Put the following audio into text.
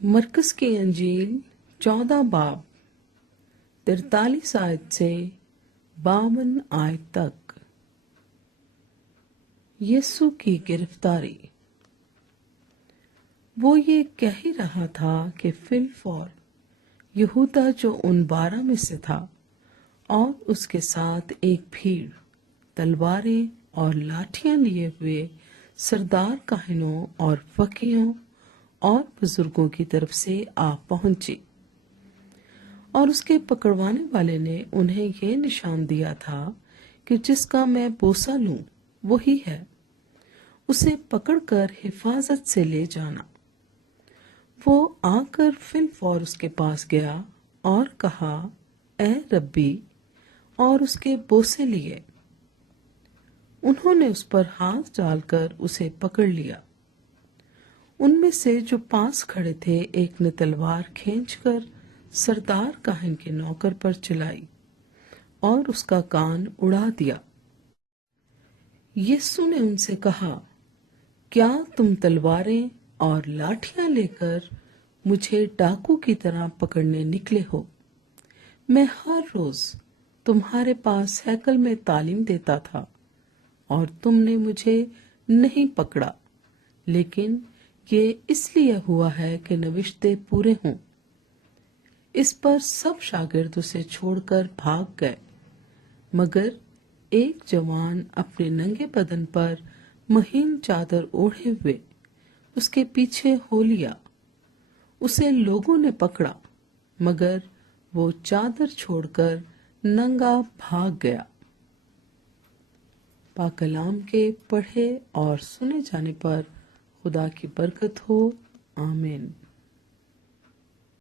मरकस की अंजील 14 बाब 43 आयत से 52 आयत तक। यीशु की गिरफ्तारी। वो ये कह ही रहा था कि फिलफौर यहूदा जो उन 12 में से था और उसके साथ एक भीड़ तलवारें और लाठियां लिए हुए सरदार काहिनों और फकीहों और बुजुर्गों की तरफ से आ पहुंची, और उसके पकड़वाने वाले ने उन्हें यह निशान दिया था कि जिसका मैं बोसा लूं वही है, उसे पकड़कर हिफाजत से ले जाना। वो आकर फिलफौर उसके पास गया और कहा, ए रब्बी, और उसके बोसे लिए। उन्होंने उस पर हाथ डालकर उसे पकड़ लिया। उनमें से जो पास खड़े थे एक ने तलवार खींचकर सरदार काहिन के नौकर पर चलाई और उसका कान उड़ा दिया। यीशु ने उनसे कहा, क्या तुम तलवारें और लाठियां लेकर मुझे डाकू की तरह पकड़ने निकले हो? मैं हर रोज तुम्हारे पास हैकल में तालीम देता था और तुमने मुझे नहीं पकड़ा, लेकिन ये इसलिए हुआ है कि नविश्ते पूरे हों। इस पर सब शागिर्द उसे छोड़कर भाग गए, मगर एक जवान अपने नंगे बदन पर महीन चादर ओढ़े हुए उसके पीछे हो लिया। उसे लोगों ने पकड़ा, मगर वो चादर छोड़कर नंगा भाग गया। पाक कलाम के पढ़े और सुने जाने पर खुदा की बरकत हो। आमीन।